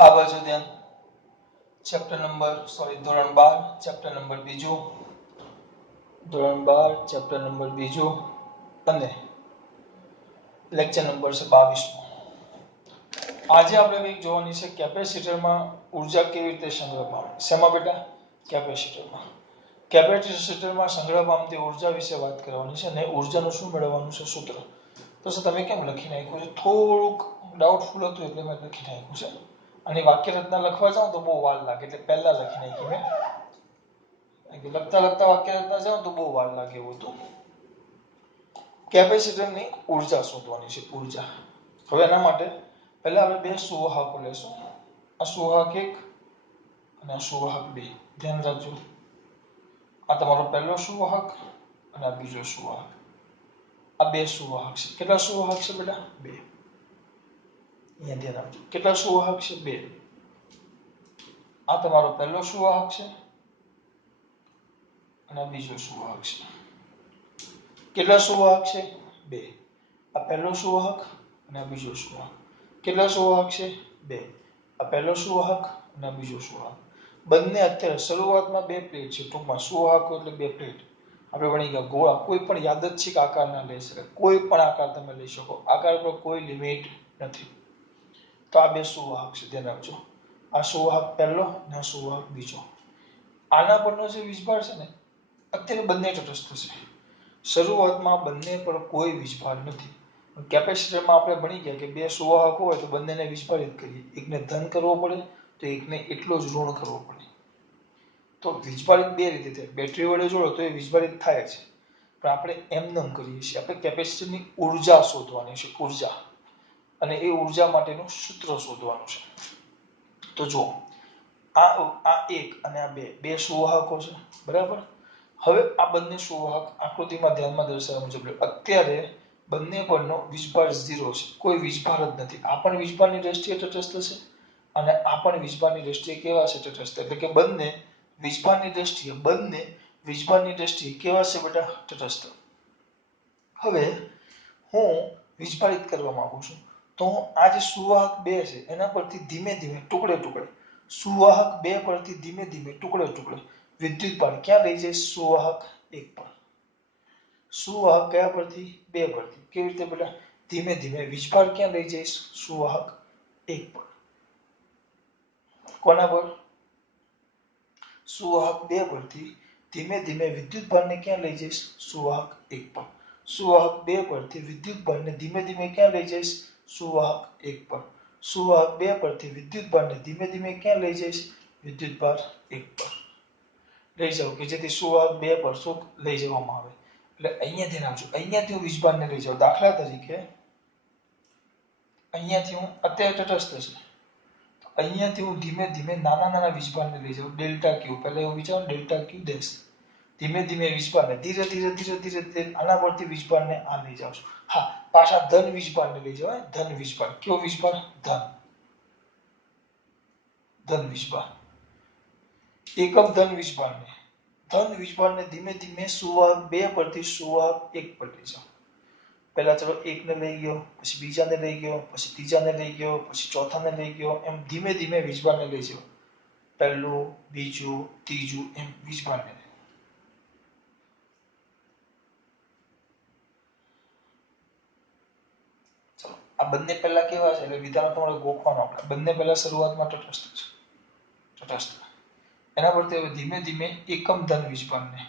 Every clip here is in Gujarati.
આ બાજુ ધ્યાન. ધોરણ 12 ચેપ્ટર નંબર બીજું, ધોરણ 12 ચેપ્ટર નંબર બીજું અને લેક્ચર નંબર છે 22. આજે આપણે કંઈક જોવાની છે કેપેસિટરમાં ઉર્જા કેવી રીતે સંગ્રહ પામે. શેમાં બેટા? કેપેસિટરમાં. કેપેસિટરમાં સંગ્રહ પામતી ઉર્જા વિશે વાત કરવાની છે અને ઉર્જાનું શું મેળવવાનું છે સૂત્ર. તો તમે કેમ લખી નાખ્યું છે? થોડુંક ડાઉટફુલ હતું એટલે મેં લખી નાખ્યું છે. અને વાક્ય રચના લખવા જાઉં તો બહુ વાર લાગે એટલે પહેલા લખી નાખી મેં. લખતા વાક્ય રચના જાઉં તો બહુ વાર લાગે એવું હતું. કેપેસિટરની ઉર્જા શોધવાની છે, ઉર્જા. હવે એના માટે પહેલા આપણે બે સુવાહકો લેશું. આ સુવાહક 1 અને આ સુવાહક 2. ધ્યાન રાખજો. આ તમારો પહેલો સુવાહક અને આ બીજો સુવાહક. આ બે સુવાહક છે. કેટલા સુવાહક છે બેટા? 2. અહીંયા ધ્યાન આપજો. કેટલા સુવાહક છે? 2. આ તમારો પહેલો સુવાહક છે અને આ બીજો સુવાહક છે. કેટલા સુવાહક છે? 2. આ પહેલો સુવાહક અને આ બીજો સુવાહક. કેટલા સુવાહક છે? 2. આ પહેલો સુવાહક અને આ બીજો સુવાહક. બંને અત્યારે શરૂઆતમાં બે પ્લેટ છે. ટૂંકમાં સુવાહકો એટલે બે પ્લેટ. આપણે ભણી ગયા ગોળા, કોઈ પણ યાદચ્છિક આકારના લઈ શકાય. કોઈ પણ આકાર તમે લઈ શકો. આકાર પર કોઈ લિમિટ નથી. તો આ બે સુવાહક છે, ધ્યાન રાખજો. આ સુવાહક પહેલો અને આ સુવાહક બીજો. આના પરનો જે વીજભાર છે ને, અત્યારે બંને તટસ્થ છે. શરૂઆતમાં બંને પર કોઈ વીજભાર નથી. કેપેસિટરમાં આપણે ભણી ગયા કે બે સુવાહકો હોય તો બંનેને વીજભારિત કરીએ. એકને ધન કરવો પડે તો એકને એટલો જ ઋણ કરવો પડે. તો વીજભારિત બે રીતે થાય. બેટરી વડે જોડો તો એ વીજભારિત થાય છે, પણ આપણે એમ કરીએ છીએ. આપણે કેપેસિટરની ઉર્જા શોધવાની છે, ઉર્જા. અને એ ઉર્જા માટેનું સૂત્ર શોધવાનું છે. તો જો આ એક અને આ બે સુવાહકો છે, બરાબર. હવે આ બંને સુવાહક આકૃતિમાં ધ્યાનમાં દર્શાવ્યા મુજબ અત્યારે બંને પરનો વીજભાર 0 છે. કોઈ વીજભાર જ નથી. આ પણ વીજભારની દ્રષ્ટિએ તટસ્થ છે અને આ પણ વીજભારની દ્રષ્ટિએ કેવા છે? તટસ્થ. એટલે કે બંને વીજભારની દ્રષ્ટિએ કેવા છે બેટા? તટસ્થ. હવે હું વીજભારિત કરવા માંગુ છું તો હું આ જે સુવાહક 2 છે એના પરથી ધીમે ધીમે ટુકડે સુવાહક 2 પરથી ધીમે ધીમે ટુકડે વિદ્યુતભાર ક્યાં લઈ જઈશ? સુવાહક 1 પર. સુવાહક કયા પરથી? 2 પરથી. કેવી રીતે બેટા? ધીમે ધીમે વીજભાર ક્યાં લઈ જઈશ? સુવાહક 1 પર. કોના પર? સુવાહક 2 પરથી ધીમે ધીમે વિદ્યુતભારને ક્યાં લઈ જઈશ? સુવાહક 1 પર. સુવાહક 2 પરથી વિદ્યુતભારને ધીમે ધીમે ક્યાં લઈ જઈશ? સુવાહક 1 પર. સુવાહક 2 પરથી વિદ્યુતભારને ધીમે ધીમે ક્યાં લઈ જઈશ? વિદ્યુતભાર 1 પર લઈ જાવ કે જેથી સુવાહક 2 પર શું લઈ જવામાં આવે. એટલે અહીંયા ધ્યાન આપજો. અહીંયાથી હું વીજભારને લઈ જાઉં. દાખલા તરીકે અહીંયાથી હું અત્યારે તટસ્થ છે. અહીંયાથી હું ધીમે ધીમે નાના વીજભારને લઈ જાઉં. ડેલ્ટા ક્યુ. પહેલા એવું વિચારો, ડેલ્ટા ક્યુ દેશ. ધીમે ધીમે વીજભારને ધીરે આના પરથી વીજભારને આ લઈ જાઉં છું. હા, પાછા ધન વીજભારને લઈ જાવ. ધન વીજભાર. કયો વીજભાર? ધન વીજભાર. એકમ ધન વીજભારને ધીમે ધીમે સુવાહક 2 પરથી સુવાહક 1 પર લઈ જાઓ. પહેલા ચલો એકને લઈ ગયો, પછી બીજાને લઈ ગયો, પછી ત્રીજાને લઈ ગયો, પછી ચોથાને લઈ ગયો, એમ ધીમે ધીમે વીજભારને લઈ જાઓ. પહેલું, બીજું, ત્રીજું, એમ વીજભારને. આ બંને પહેલા કેવા છે? એટલે વિધાનો તમારે ગોખવાનો. આપણે બંને પહેલા શરૂઆતમાં તટસ્થ છે. એના પરથી હવે ધીમે ધીમે એકમ ધન વીજભારને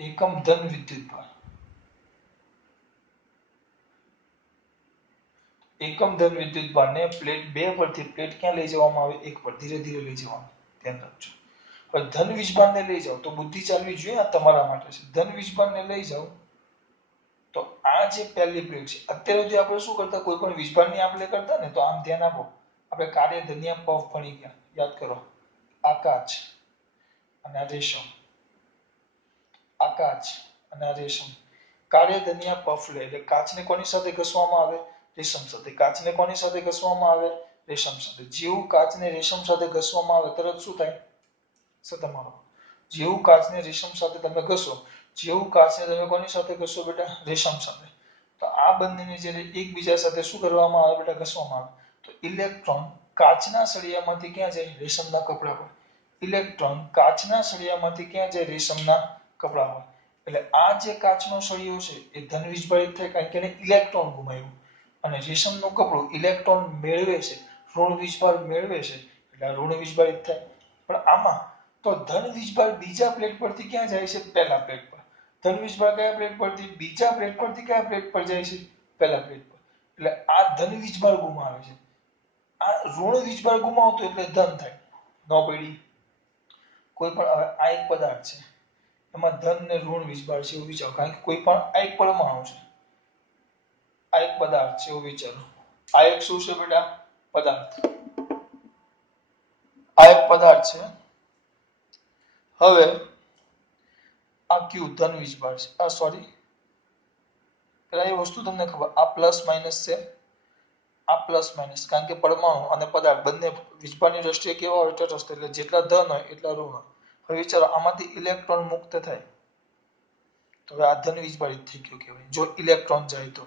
એકમ ધન વિદ્યુતભાર. એકમ ધન વિદ્યુતભારને પ્લેટ 2 પરથી પ્લેટ ક્યાં લઈ જવામાં આવે? 1 પર. ધીરે ધીરે લઈ જવાનું. ધ્યાન રાખજો. હવે ધન વીજભારને લઈ જાઓ તો બુદ્ધિ ચાલવી જોઈએ. આ તમારા માટે છે. ધન વીજભારને લઈ જાઓ તો આ જે પહેલી પ્લેટ છે, અત્યારે સુધી આપણે શું કરતા? કોઈ પણ વીજભારની આપ લે કરતા ને તો આમ ધ્યાન આપો. આપણે કાર્ય ધન્યા પફ ભણી ગયા, યાદ કરો. આકાશ અને રેશમ. આકાશ અને રેશમ. કાર્ય ધન્યા પફ લે એટલે કાચને કોની સાથે ઘસવામાં આવે? રેશમ સાથે. કાચને કોની સાથે ઘસવામાં આવે? રેશમ સાથે. જેવું કાચને રેશમ સાથે ઘસવામાં આવે તરત શું થાય? તમારો જેવું કાચને રેશમ સાથે તમે ઘસો, જેવું કાચને તમે કોની સાથે ઘસો બેટા? રેશમ સાથે. તો આ બંનેને જ્યારે એકબીજા સાથે શું કરવામાં આવે બેટા ઘસવામાં આવે તો ઇલેક્ટ્રોન કાચના સળિયામાંથી ક્યાં જાય રેશમના કપડા પર ઇલેક્ટ્રોન કાચના સળિયામાંથી ક્યાં જાય રેશમના કપડા પર એટલે આ જે કાચનો સળિયો છે એ ધન વીજભારિત થાય કારણ કે એને ઇલેક્ટ્રોન ગુમાવ્યું અને રેશમનું કપડું ઇલેક્ટ્રોન મેળવે છે ઋણ વીજભાર મેળવે છે એટલે ઋણ વીજભારિત થાય પણ આમાં તો ધન વીજભાર બીજા પ્લેટ પરથી ક્યાં જાય છે પહેલા પ્લેટ પર ધન વીજભાર કયા પ્લેટ પરથી બીજા પ્લેટ પરથી કયા પ્લેટ પર જાય છે પહેલા પ્લેટ પર એટલે આ ધન વીજભાર ગુમાવે છે આ ઋણ વીજભાર ગુમાવતો એટલે ધન થાય ન પડી કોઈ પણ આ એક પદાર્થ છે એમાં ધન ને ઋણ વીજભાર છે એવું વિચારો કારણ કે કોઈ પણ આ એક પરમાણુ છે આ એક પદાર્થ છે એવું વિચારો આ એક શું છે બેટા પદાર્થ આ એક પદાર્થ છે હવે આ ક્યુ ધન વીજભાર છે આ સોરી પેલા એ વસ્તુ તમને ખબર આ પ્લસ માઇનસ છે આ પ્લસ માઇનસ કારણ કે પરમાણુ અને પદાર્થ બંને વીજભારની દ્રષ્ટિએ કેવા હોય તટસ્થ એટલે જેટલા ધન હોય એટલા ઋણ હોય હવે વિચારો આમાંથી ઇલેક્ટ્રોન મુક્ત થાય તો હવે આ ધન વીજભારિત થઈ ગયું કહેવાય જો ઇલેક્ટ્રોન જાય તો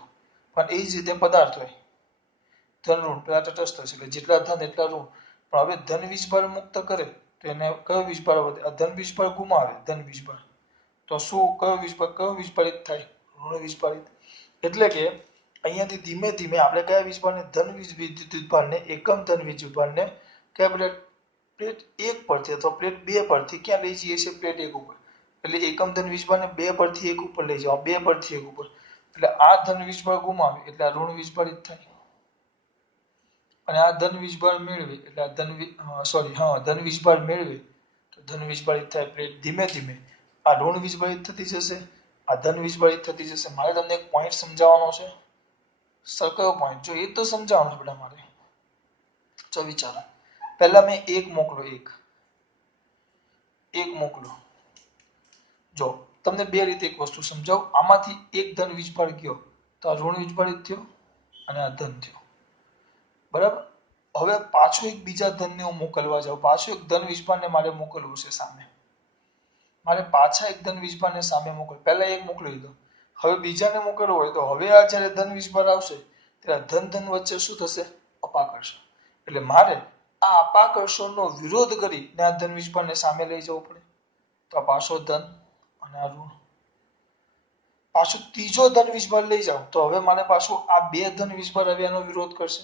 પણ એ જ રીતે પદાર્થ હોય ધન ઋણ પેલા તટસ્થ છે એટલે જેટલા ધન એટલા ઋણ પણ હવે ધન વીજભાર મુક્ત કરે તો એને કયો વીજભાર વધે આ ધન વીજભાર ગુમાવે ધન વીજભાર તો શું કયો વીજભારિત થાય ઋણ વીજભારિત એટલે કે અહીંયાથી ધીમે ધીમે આપણે કયા વીજભારને ધન વિદ્યુતભારને એકમ ધન વિદ્યુતભારને કયા પ્લેટ 1 પરથી અથવા પ્લેટ 2 પરથી ક્યાં લઈ જઈએ છીએ પ્લેટ 1 ઉપર એટલે એકમ ધન વીજભારને 2 પરથી 1 ઉપર લઈ જાવ 2 પરથી 1 ઉપર એટલે આ ધન વીજભાર ગુમાવે એટલે આ ઋણ વીજભારિત થાય અને આ ધન વીજભાર મેળવે એટલે આ ધન વીજભાર મેળવે તો ધન વીજભારિત થાય પ્લેટ ધીમે ધીમે આ ઋણ વીજભારિત થતી જશે આ ધન વીજભારિત થતી જશે મારે તમને એક પોઈન્ટ સમજાવવાનો છે સર પોઈન્ટ જો એ તો સમજાવવાનો બેટા મારે ચો વિચારો પહેલા મેં એક મોકલો જો તમને બે રીતે એક વસ્તુ સમજાવું આમાંથી એક ધન વીજભાર ગયો તો આ ઋણ વીજભારિત થયો અને આ ધન થયો બરાબર હવે પાછું એક બીજા ધનને હું મોકલવા જાઉં પાછું એક ધન વીજભારને મારે મોકલવું છે સામે મારે પાછા એક ધન વીજભારને સામે મોકલ પહેલા એક મોકલી દીધો હવે બીજાને મોકલવો હોય તો હવે આ જ્યારે ધન વીજભાર આવશે ત્યારે ધન વચ્ચે શું થશે અપાકર્ષણ એટલે મારે આ અપાકર્ષણનો વિરોધ કરીને આ ધન વીજભારને સામે લઈ જવું પડે તો આ પાછો ધન અને આ ઋણ પાછું ત્રીજો ધન વીજભાર લઈ જાઉં તો હવે મારે પાછું આ બે ધન વીજભાર હવે આનો વિરોધ કરશે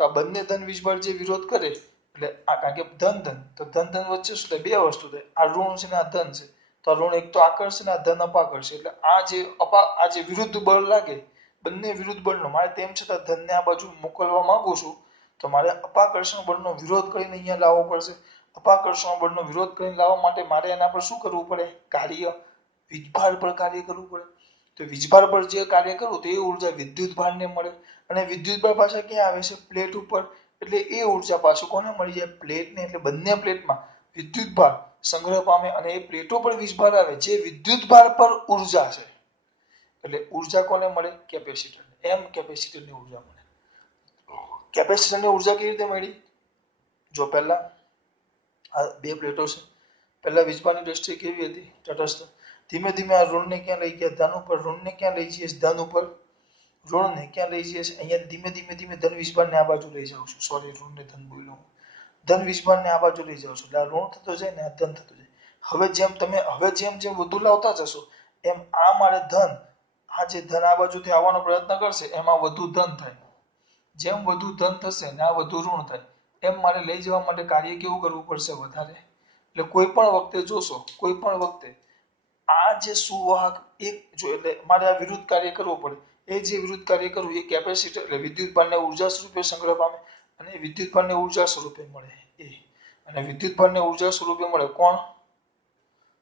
તો આ બંને ધન વીજભાર જે વિરોધ કરે એટલે આ કારણ કે ધન તો ધન વચ્ચે શું થાય બે વસ્તુ થાય આ ઋણ છે ને આ ધન છે તો આ ઋણ એક તો આકર્ષે ને આ ધન અપાકર્ષે એટલે આ જે વિરુદ્ધ બળ લાગે બંને વિરુદ્ધ બળનો મારે તેમ છતાં ધનને આ બાજુ મોકલવા માંગુ છું તો મારે અપાકર્ષણ બળનો વિરોધ કરીને અહીંયા લાવવો પડશે અપાકર્ષણ બળનો વિરોધ કરીને લાવવા માટે મારે એના પર શું કરવું પડે કાર્ય વીજભાર પર કાર્ય કરવું પડે તો વીજભાર પર જે કાર્ય કરવું તો એ ઉર્જા વિદ્યુતભારને મળે અને વિદ્યુતભાર પાછા ક્યાં આવે છે પ્લેટ ઉપર એટલે એ ઉર્જા પાછું કોને મળી જાય પ્લેટને એટલે બંને પ્લેટમાં વિદ્યુતભાર સંગ્રહ પામે અને એ પ્લેટો પર વીજભાર આવે જે વિદ્યુતભાર પર ઉર્જા છે એટલે ઉર્જા કોને મળે કેપેસિટર એમ કેપેસિટરની ઉર્જા મળે કેપેસિટરની ઉર્જા કેવી રીતે મળી જો પહેલા આ બે પ્લેટો છે પહેલા વીજભારની દ્રષ્ટિએ કેવી હતી તટસ્થ ધીમે ધીમે આ ઋણને ક્યાં લઈ ગયા ધન ઉપર ઋણને ક્યાં લઈ જઈએ ધન ઉપર ઋણને ક્યાં લઈ જઈએ અહીંયા ધીમે ધીમે ધન વીજભારને આ બાજુ લઈ જાઉં છું સોરી ઋણને ધન બોલ્યો ધન વીજભારને આ બાજુ લઈ જાઉં છું એટલે આ ઋણ થતો જાય ને આ ધન થતો જાય હવે જેમ વધુ લાવતા જશો એમ આ મારે ધન આ જે ધન આ બાજુથી આવવાનો પ્રયત્ન કરશે એમાં વધુ ધન થાય જેમ વધુ ધન થશે ને આ વધુ ઋણ થાય એમ મારે લઈ જવા માટે કાર્ય કેવું કરવું પડશે વધારે એટલે કોઈ પણ વખતે જોશો કોઈ પણ વખતે આ જે સુવાહક એક જો એટલે મારે આ વિરુદ્ધ કાર્ય કરવું પડે એ જે વિરુદ્ધ કાર્ય કરવું એ કેપેસિટર એટલે વિદ્યુતભારને ઉર્જા સ્વરૂપે સંગ્રહ પામે અને વિદ્યુતભારને ઉર્જા સ્વરૂપે મળે એ અને વિદ્યુતભારને ઉર્જા સ્વરૂપે મળે કોણ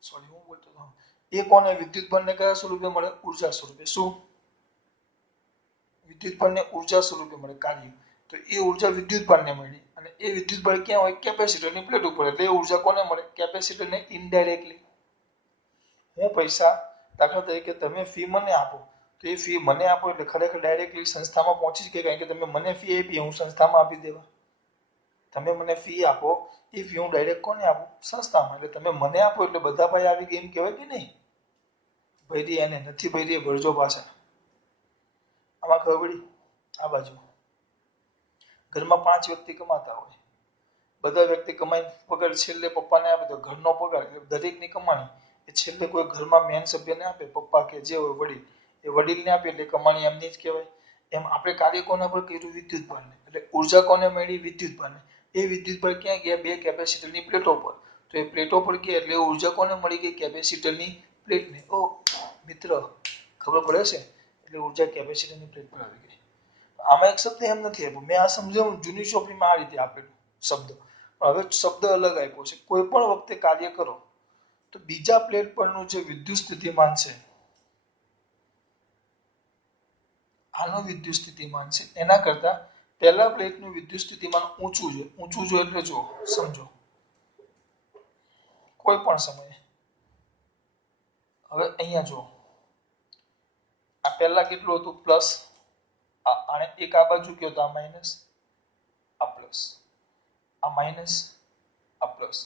સોરી હું બોલતો હતો એ કોને વિદ્યુતભારને કયા સ્વરૂપે મળે ઉર્જા સ્વરૂપે શું વિદ્યુતભારને ઉર્જા સ્વરૂપે મળે કાર્ય તો એ ઉર્જા વિદ્યુતભારને મળી અને એ વિદ્યુતભાર ક્યાં હોય કેપેસિટરની પ્લેટ ઉપર એટલે એ ઉર્જા કોને મળે કેપેસિટરને ઇનડાયરેક્ટલી હું પૈસા દાખલા તરીકે તમે ફી મને આપો તો એ ફી મને આપો એટલે ખરેખર ડાયરેક્ટલી સંસ્થામાં પહોંચી જ કારણ કે તમે મને ફી આપી હું સંસ્થામાં આપી દેવા તમે મને ફી આપો એ ફી હું ડાયરેક્ટ કોને આપું સંસ્થામાં એટલે તમે મને આપો એટલે બધા પાસે આવી ગઈ એમ કહેવાય કે નહીં ભરી એને નથી ભરી એ ભરજો પાછા સુવાહક વળી આ બાજુ ઘરમાં 5 વ્યક્તિ કમાતા હોય, બધા વ્યક્તિ કમાઈ પગાર છેલ્લે પપ્પાને આપે તો ઘરનો પગાર એટલે દરેકની કમાણી એ છેલ્લે કોઈ ઘરમાં મેન સભ્યને આપે, પપ્પા કે જે હોય વડીલ એ વડીલને આપે એટલે કમાણી એમની જ કહેવાય. એમ આપણે કાર્ય કોના પર કર્યું? વિદ્યુત ભારને. એટલે ઉર્જા કોને મળી? વિદ્યુત ભારને. એ વિદ્યુત ભાર ક્યાં ગયા? બે કેપેસિટરની પ્લેટો પર. તો એ પ્લેટો પર ગયા એટલે ઉર્જા કોને મળી ગઈ? કેપેસિટરની પ્લેટને. ઓ મિત્ર ખબર પડે છે? એટલે ઉર્જા કેપેસિટરની પ્લેટ પર આવી ગઈ. આમાં એક શબ્દ એમ નથી આપ્યો, મેં આ સમજાવ્યું જૂની ચોપડીમાં આ રીતે આપેલું શબ્દ. હવે શબ્દ અલગ આપ્યો છે. કોઈ પણ વખતે કાર્ય કરો તો બીજા પ્લેટ પરનું જે વિદ્યુત સ્થિતિમાન છે, આનું વિદ્યુત સ્થિતિમાન છે એના કરતા પહેલા પ્લેટનું વિદ્યુત સ્થિતિમાન ઊંચું છે. ઊંચું જો એટલે જો સમજો કોઈ પણ સમયે. હવે અહીંયા જો આ પહેલા કેટલું હતું? પ્લસ. આને એક આ બાજુ કયો તો આ માઇનસ, આ પ્લસ, આ માઇનસ, આ પ્લસ.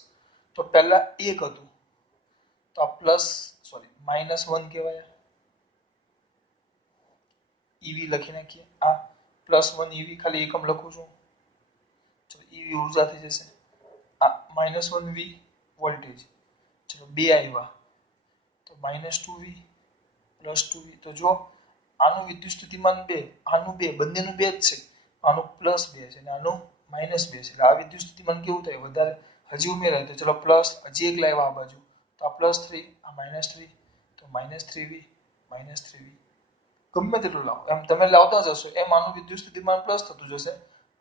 તો પહેલા એક હતું તો આ પ્લસ સોરી -1 કહેવાય. ઈવી લખી નાખીએ. આ +1 ઈવી ખાલી એકમ લખું છું. ચલો ઈવી ઉર્જા થઈ જશે. આ -1 વી વોલ્ટેજ. ચલો 2 આવ્યા તો -2 વી +2 વી. તો જો આનું વિદ્યુત સ્થિતિમાન 2, આનું 2, બંનેનું 2 જ છે. આનું +2 છે અને આનું -2 છે. એટલે આ વિદ્યુત સ્થિતિમાન કેવું થાય? વધારે હજી ઉમેરાય તો ચલો પ્લસ હજી એક લાવ્યા આ બાજુ તો આ +3, આ -3 તો -3 વી -3 વી. ગમે તેટલું લાવો એમ તમે લાવતા જશો એમ આનું વિદ્યુત સ્થિતિમાન પ્લસ થતું જશે,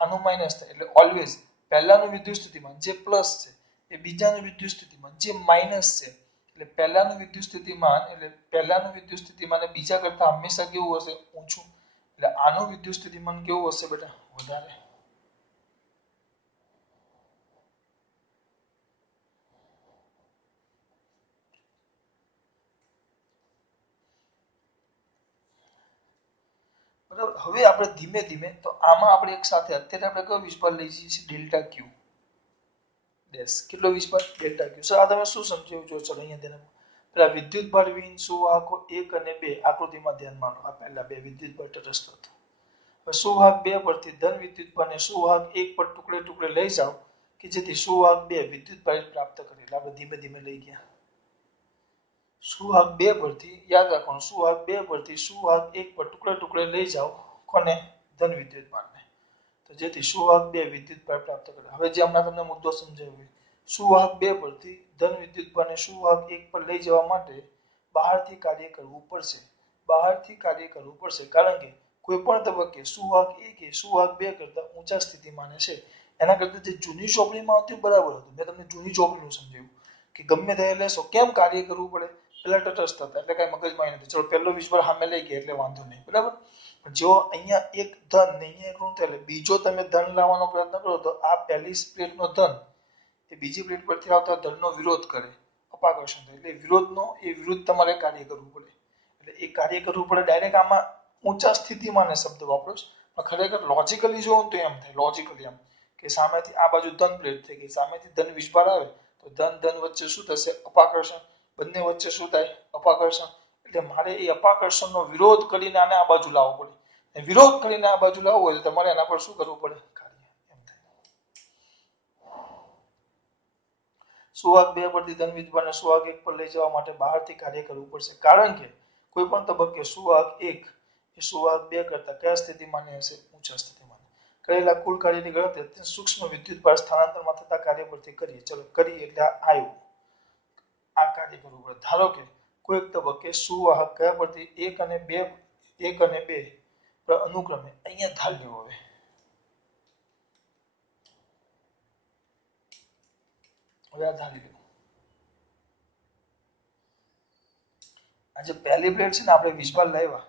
આનું માઇનસ થાય. એટલે ઓલવેઝ પહેલાનું વિદ્યુત સ્થિતિમાન જે પ્લસ છે એ બીજાનું વિદ્યુત સ્થિતિમાન જે માઇનસ છે. એટલે પહેલાનું વિદ્યુત સ્થિતિમાન એ બીજા કરતા હંમેશા કેવું હશે? ઊંચું. એટલે આનું વિદ્યુત સ્થિતિમાન કેવું હશે બેટા? વધારે. બરાબર. હવે આપણે ધીમે ધીમે તો આમાં આપણે એક સાથે અત્યારે આપણે કયો વિસ્ફળ લઈ જઈએ છીએ? ડેલ્ટા ક્યુ ડેશ. કેટલો વિસ્ફળ? ડેલ્ટા ક્યુ. સર આ તમે શું સમજાવ્યું? જો ચલો અહીંયા ધ્યાન આપો. પેલા વિદ્યુત ભાર વિહીન સુવાહકો 1 અને 2 આકૃતિમાં ધ્યાનમાં લો. આ પહેલા બે વિદ્યુત ભાર તટસ્થ હતો. હવે સુવાહક 2 પરથી ધન વિદ્યુત ભારને સુવાહક 1 પર ટુકડે ટુકડે લઈ જાઓ કે જેથી સુવાહક 2 વિદ્યુત ભાર પ્રાપ્ત કરે. એટલે આપણે ધીમે ધીમે લઈ ગયા. સુવાહક 2 પરથી યાદ રાખવાનું, સુવાહક 2 પરથી સુવાહક 1 પર ટુકડે ટુકડે લઈ જાઓ. કોને? ધન વિદ્યુત ભારને. તો જેથી સુવાહક 2 વિદ્યુત ભાર પ્રાપ્ત કરે. હવે જે હમણાં તમને મુદ્દો સમજાવ્યો, સુવાહક 2 પરથી ધન વિદ્યુત ભારને સુવાહક 1 પર લઈ જવા માટે બહારથી કાર્ય કરવું પડશે. બહારથી કાર્ય કરવું પડશે કારણ કે કોઈ પણ તબક્કે સુવાહક 1 એ સુવાહક 2 કરતા ઊંચા સ્થિતિમાને છે. એના કરતા જે જૂની ચોપડીમાં હતું બરાબર હતું. મેં તમને જૂની ચોપડીનું સમજાવ્યું કે ગમે તે લેશો કેમ કાર્ય કરવું પડે? પેલા તટસ્થ હતા એટલે કઈ મગજમાં નથી. ચલો પહેલો વિસ્ફળ સામે લઈ ગયા એટલે વાંધો નહીં. બરાબર. જો અહીંયા એક ધન ને અહીંયા એક ઋણ થાય એટલે બીજો તમે ધન લાવવાનો પ્રયત્ન કરો તો આ પહેલી પ્લેટનો ધન એ બીજી પ્લેટ પરથી આવતા ધનનો વિરોધ કરે, અપાકર્ષણ થાય. એટલે વિરોધનો એ વિરુદ્ધ તમારે કાર્ય કરવું પડે. એટલે એ કાર્ય કરવું પડે. ડાયરેક્ટ આમાં ઊંચા સ્થિતિમાન શબ્દ વાપરો છો પણ ખરેખર લોજિકલી જોવો તો એમ થાય. લોજિકલી એમ કે સામેથી આ બાજુ ધન પ્લેટ થઈ ગઈ, સામેથી ધન વિસ્ફળ આવે તો ધન ધન વચ્ચે શું થશે? અપાકર્ષણ. બંને વચ્ચે શું થાય? અપાકર્ષણ. એટલે મારે એ અપાકર્ષણનો વિરોધ કરીને આને આ બાજુ લાવવો પડે. વિરોધ કરીને આ બાજુ લાવવો હોય તો તમારે એના પર શું કરવું પડે? કાર્ય. એમ થાય. સુવાહક 2 પરથી ધન વિદ્યુત ભારને સુવાહક 1 પર લઈ જવા માટે બહારથી કાર્ય કરવું પડશે કારણ કે કોઈ પણ તબક્કે સુવાહક 1 એ સુવાહક 2 કરતા કયા સ્થિતિમાને હશે? ઊંચા સ્થિતિમાને. કરેલા કુલ કાર્યની ગણતરી અત્યંત સૂક્ષ્મ વિદ્યુત ભાર સ્થાનાંતરમાં થતા કાર્ય પરથી કરીએ. ચલો કરી એટલે આવ્યું. આ કાર્ય કરવું પડે. ધારો કે કોઈક તબક્કે સુવાહક કયા પરથી 1 અને 2 પર અનુક્રમે અહીંયા ધાર લેવો. હવે આ ધારી લો. આ જે પહેલી પ્લેટ છે ને આપણે વિસ્ફળ લાવ્યા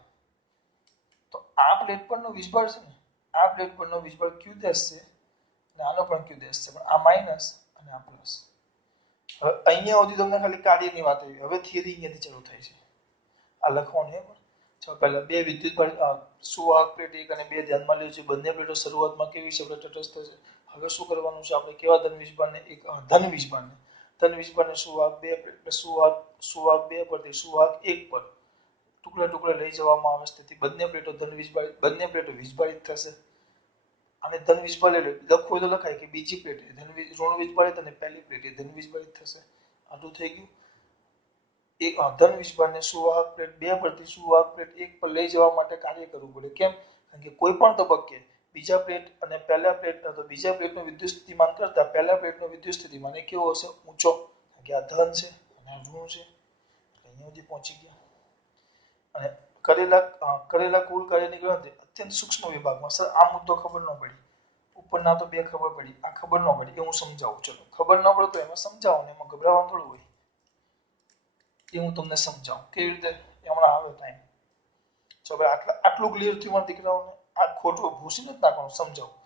તો આ પ્લેટ પરનો વિસ્ફળ છે ને આ પ્લેટ પરનો વિસ્ફળ ક્યુ ડેશ છે અને આનો પણ ક્યુ ડેશ છે. પણ આ માઇનસ અને આ પ્લસ. હવે અહીંયા સુધી તમને ખાલી કાર્યની વાત આવી. હવે થિયરી અહીંયાથી ચાલુ થાય છે. આ લખવાનું હે પણ ચાલો પહેલા બે વિદ્યુત ભાર સુવાહક પ્લેટ 1 અને 2 ધ્યાનમાં લેજો. બંને પ્લેટો શરૂઆતમાં કેવી છે? તટસ્થ છે. હવે શું કરવાનું છે? આપણે કેવા ધન વિસ્ફળને ધન વિસ્ફળને સુવાહક 2 પરથી સુવાહક 1 પર ટુકડા ટુકડા લઈ જવામાં આવે છે, તેથી બંને પ્લેટો વીજભારિત થશે. અને ધન વીજભારિત લખવું હોય તો લખાય કે બીજી પ્લેટ ઋણ વીજભારિત અને પહેલી પ્લેટ ધન વીજભારિત થશે. આટલું થઈ ગયું. એક ધન વીજભારને સુવાહક પ્લેટ બે પરથી સુવાહક પ્લેટ એક પર લઈ જવા માટે કાર્ય કરવું પડે. કેમ? કારણ કે કોઈ પણ તબક્કે બીજા પ્લેટ અને પહેલા પ્લેટ બીજા પ્લેટનો વિદ્યુત સ્થિતિમાન કરતા પહેલા પ્લેટનો વિદ્યુત સ્થિતિમાન એ કેવો હશે? ઊંચો. કારણ કે આ ધન છે અને આ ઋણ છે. અહીંયા સુધી પહોંચી ગયા. અને કરેલા કુલ કાર્યની ગણતરી અત્યંત સૂક્ષ્મ વિભાગમાં. સર આ મુદ્દો ખબર ન પડી. ઉપરના તો બે ખબર પડી, આ ખબર ન પડી. એ હું સમજાવું. ચલો, ખબર ન પડે તો એમાં સમજાવો ને એમાં ગભરાવાનું થોડું હોય. એ હું તમને સમજાવું કેવી રીતે. હમણાં આવે ટાઈમ. ચલો ભાઈ, આટલું ક્લિયર થયું મારા દીકરાઓને? આ ખોટું ભૂસી નથી નાખવાનું, સમજાવું.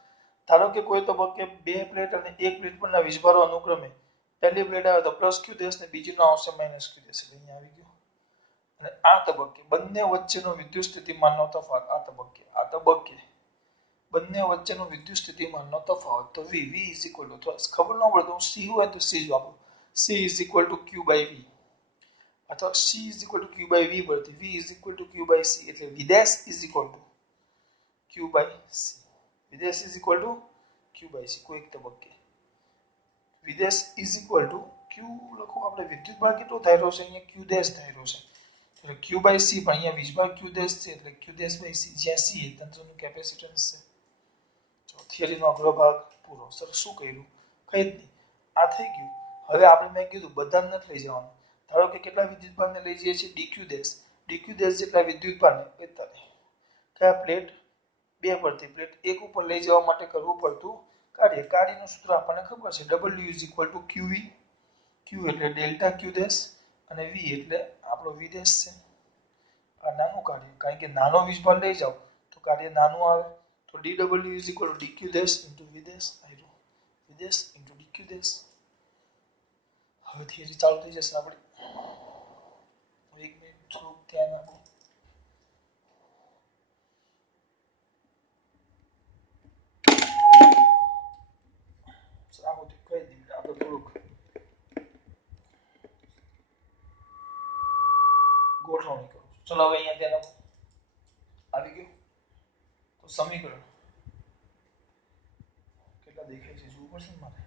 ધારો કે કોઈ તબક્કે બે પ્લેટ અને એક પ્લેટ પરના વીજભારો અનુક્રમે પહેલી પ્લેટ આવે તો પ્લસ ક્યુ દેશ ને બીજી નો આવશે માઇનસ ક્યુ દેશ. અહીંયા આવી ગયું. અને આ તબક્કે બંને વચ્ચેનો વિદ્યુત સ્થિતિમાનનો તફાવત. આ તબક્કે બંને વચ્ચેનો વિદ્યુત સ્થિતિમાનનો તફાવત તો V is equal to, ખબર ન પડે તો હું C હોય તો C જ વાપરું. C is equal to Q by V. અથવા C is equal to Q by V પરથી V is equal to Q by C, એટલે V dash is equal to Q by C. V dash is equal to Q by C. કોઈ એક તબક્કે V dash is equal to Q લખો. આપણે વિદ્યુતભાર કેટલો ધાર્યો છે? અહીંયા Q dash ધાર્યો છે. એટલે Q by C, પણ અહીંયા વીજભાર Q dash છે એટલે Q dash by C, જ્યાં C એ તંત્રનું કેપેસિટન્સ છે. જો થિયરીનો અઘરો ભાગ પૂરો. સર શું કર્યું? કઈ જ નહીં. આ થઈ ગયું. હવે આપણે મેં કીધું બધા નથી લઈ જવાનું. ધારો કે કેટલા વિદ્યુતભારને લઈ જઈએ છીએ? dq dash જેટલા વિદ્યુતભારને કયા પ્લેટ બે પરથી પ્લેટ એક ઉપર લઈ જવા માટે કરવું પડતું કાર્યનું સૂત્ર આપણને ખબર છે. W is equal to QV. Q એટલે ડેલ્ટા Q dash અને V એટલે આપણો V dash છે. આ નાનું કાર્ય, કારણ કે નાનો વીજભાર લઈ જાવ તો કાર્ય નાનું આવે. તો dW is equal to dq dash into V dash. V dash into dq dash. હવે થિયરી ચાલુ થઈ જશે આપણી. એક મિનિટ થોડુંક ધ્યાન આપો. આવું કહી દીધું આપણે થોડુંક ગોઠવણી કરું. ચલો હવે અહીંયા ધ્યાન આપો. આવી ગયું. તો સમીકરણ કેટલા દેખાય છે જોવું પડશે ને મારે.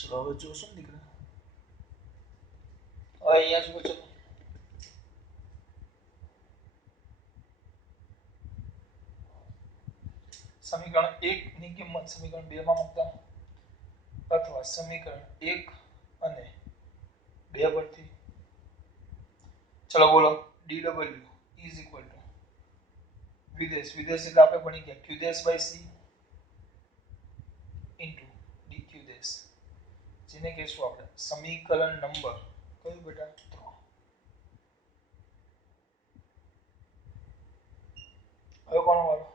ચલો હવે જોશું ને દીકરા. હવે અહીંયા જુઓ. ચલો સમીકરણ 1 ની કિંમત સમીકરણ 2 માં મૂકતા અથવા સમીકરણ 1 અને 2 પરથી. ચલો બોલો. dw is equal to વિદેશ એટલે આપણે ભણી ગયા q dash by c into dq dash, જેને કહેશું આપણે સમીકરણ નંબર કયું બેટા? 3. હવે કોનો વારો?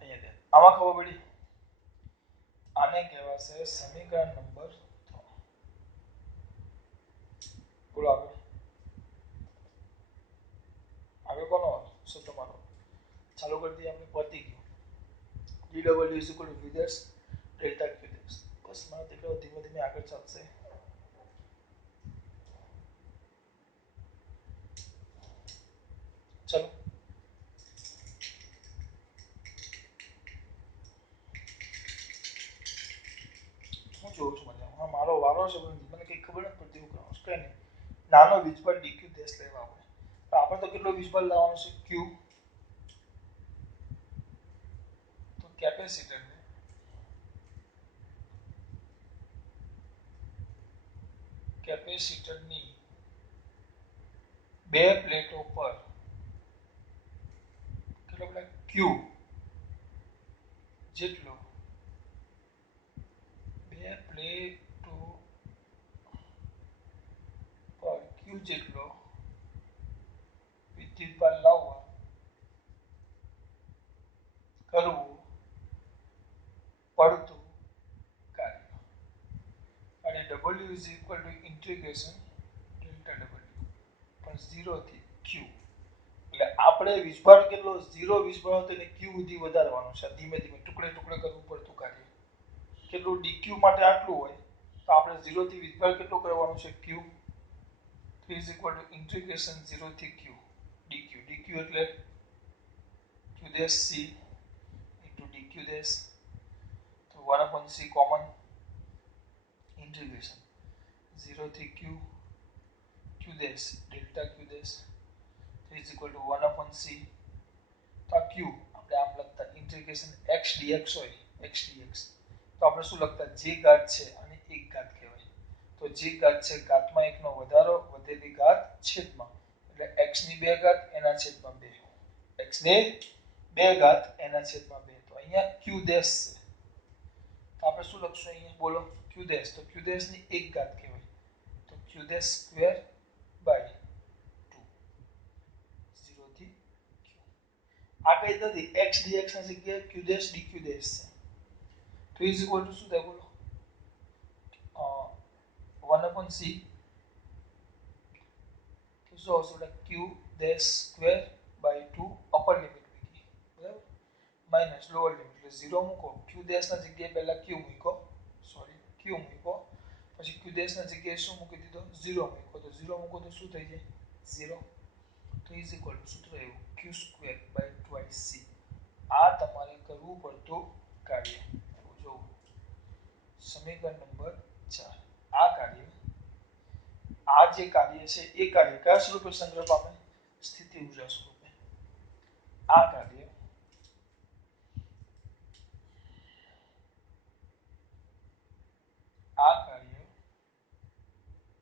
અહીંયા આમાં ખબર પડી. આને કહેવાશે સમીકરણ નંબર 3. બોલો આગળ. આગળ કોનો વારો? શું તમારો? ચાલુ કરી દઈએ આપણે. પતી ગયું. dw is equal to v dash delta q dash. બસ મારા દીકરાઓ ધીમે ધીમે આગળ ચાલશે. ચલો હું જોઉં છું. મારો વારો છે, મને કઈ ખબર નથી પડતી. એવું કરવાનું કઈ નહીં. નાનો વીજભાર dq dash લેવા આપણે. તો આપણે તો કેટલો વીજભાર લાવવાનો છે? q. તો કેપેસિટરની બે પ્લેટો પર કેટલો પેલા q જેટલો બે પ્લેટો પર q જેટલો વિદ્યુતભાર લાવવા કરવું પડતું કાર્ય. અને w is equal to integration delta w પણ 0 થી q. એટલે આપણે વીજભાર કેટલો 0 વીજભાર હતો એને ક્યુ સુધી વધારવાનું છે, ધીમે ધીમે ટુકડે ટુકડે કરવું પડતું કાર્ય. કેટલું ડીક્યુ માટે આટલું હોય તો આપણે 0 થી વીજભાર કેટલો કરવાનો છે ક્યુ. 3 is equal to integration 0 થી q dq. dq એટલે q dash c into dq dash, તો 1 upon c common, integration 0 થી q q dash delta q dash 3 is equal to 1 upon c. તો આ q આપણે આમ લખતા integration x dx હોય, x dx, તો આપણે શું લખતા જે ઘાત છે અને એક ઘાત કહેવાય. તો જે ઘાત છે ઘાતમાં એકનો વધારો, વધેલી ઘાત છેદમાં, એટલે x ની 2 ઘાત એના છેદમાં 2, x ની 2 ઘાત એના છેદમાં 2. તો અહીંયા q dash છે તો આપણે શું લખશું અહીંયા બોલો q dash, તો q dash ની એક ઘાત કહેવાય, તો q dash સ્ક્વેર બાય 2 0 થી q. આ કઈ નથી, x dx ના જગ્યાએ q dash dq dash છે. તો ઇઝ ઇક્વલ ટુ શું થાય બોલો 1 upon c, તો શું આવશે q dash square by 2 upper limit મૂકી, બરાબર, માઇનસ લોઅર લિમિટ, એટલે 0 મૂકો, q dash ના જગ્યાએ પહેલા q મૂકો, સોરી q મૂકો, પછી q dash ના જગ્યાએ શું મૂકી દીધો 0 મૂકો, તો 0 મૂકો તો શું થઈ જાય 0. તો ઇઝ ઇક્વલ ટુ સૂત્ર એવું q સ્ક્વેર બાય 2c. આ તમારે કરવું પડતું કાર્ય. જો સમીકરણ નંબર 4, આ કાર્ય, આ જે કાર્ય છે એ કાર્ય કયા સ્વરૂપે સંગ્રહ પામે, સ્થિતિ ઊર્જા સ્વરૂપે. આ કાર્ય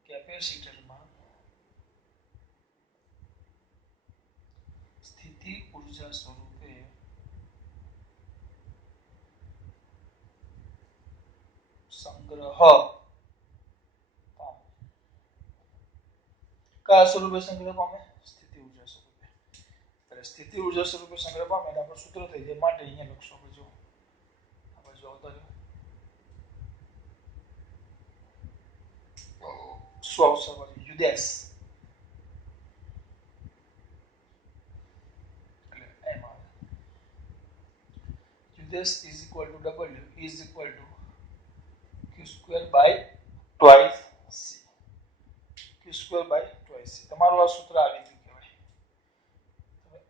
કેપેસિટરમાં સ્થિતિ ઊર્જા સ્વરૂપે સંગ્રહ પામે. કયા સ્વરૂપે સંગ્રહ પામે, સ્થિતિ ઊર્જા સ્વરૂપે. એટલે સ્થિતિ ઊર્જા સ્વરૂપે સંગ્રહ પામે એટલે આપણું સૂત્ર થઈ જાય, માટે અહીંયા લખશું આપણે જો આ બાજુ આવતા રહ્યો શું આવશે u dash, એટલે એમ આવે u dash is equal to w is equal to q square by twice c, q square by twice c. તમારું આ સૂત્ર આવી ગયું કહેવાય.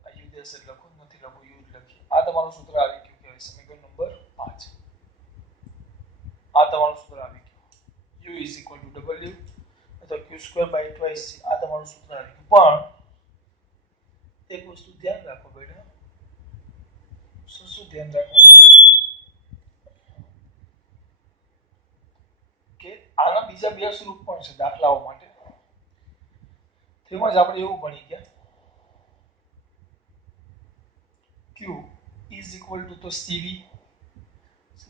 તમે u dash લખો નથી લખો u લખી, આ તમારું સૂત્ર આવી ગયું કહેવાય, સમીકરણ નંબર 5. આ તમારું સૂત્ર આવી ગયું u is equal to w અથવા q square by twice c. આ તમારું સૂત્ર આવી ગયું. પણ એક વસ્તુ ધ્યાન રાખો બેટા, શું ધ્યાન રાખવાનું કે આના બીજા બે સ્વરૂપ પણ છે દાખલાઓ માટે. તેમજ આપણે એવું ભણી ગયા q is equal to તો cv,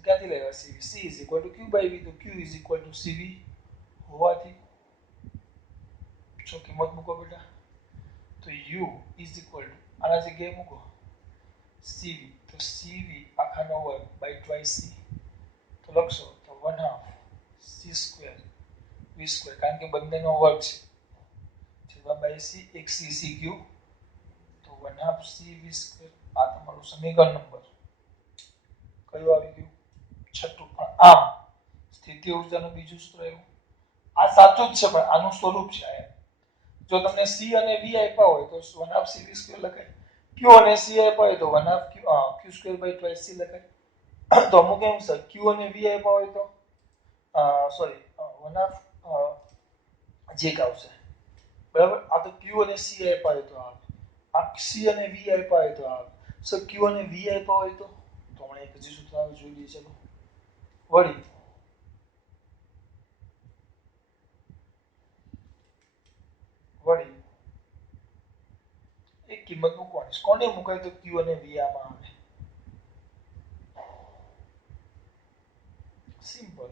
ક્યાંથી લેવા cv, c is equal to q by v, તો q is equal to cv હોવાથી શું કિંમત મૂકો બેટા, તો u is equal to આના જગ્યાએ મૂકો cv, તો cv આખાનો વર્ગ by twice c, તો લખશો તો 1/2 c square v square, કારણ કે બંનેનો વર્ગ છે, છેદમાં by c, એક c c ક્યુબ, તો 1/2 c v square. આ તમારું સમીકરણ નંબર કયું આવી ગયું, છઠ્ઠું. પણ આમ સ્થિતિ ઊર્જાનું બીજું સૂત્ર એવું, આ સાચું જ છે પણ આનું સ્વરૂપ છે આ. જો તમને c અને v આપ્યા હોય તો 1/2 c v square લખાય, q અને c આપ્યા હોય તો 1/2 q square by twice c લખાય. તો અમુક એમ છે q અને v આપ્યા હોય તો સોરી 1/2 જે આવશે, બરાબર. આ તો q અને c આપ્યા હોય તો આવે, આ c અને v આપ્યા હોય તો આવે. સો q અને v આપ્યા હોય તો હમણાં એક હજી સૂત્ર આવે જોઈ લઈએ ચલો. વળી એક કિંમત મૂકવાની, કોને મુકાય તો q અને v આમાં આવે. Simple,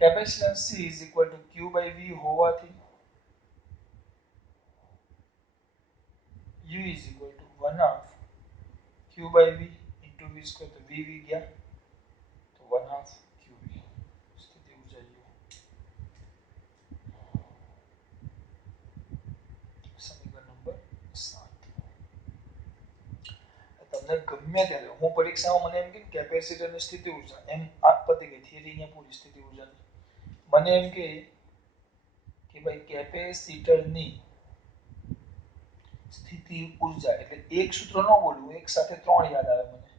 capacitance c is equal to q by v હોવાથી u is equal to 1/2 q by v into v square, તો v ગયા તો 1/2 qv. સ્થિતિ ઊર્જા u, સમીકરણ નંબર 7. તમને ગમે ત્યારે હું પરીક્ષામાં મને એમ કે કેપેસિટરની સ્થિતિ ઊર્જા એમ આ પતી ગઈ થિયરી ને પૂરી સ્થિતિ ઊર્જાની મને એમ કે ભાઈ કેપેસિટરની સ્થિતિ ઊર્જા એટલે એક સૂત્ર ન બોલવું એક સાથે ત્રણ યાદ આવે મને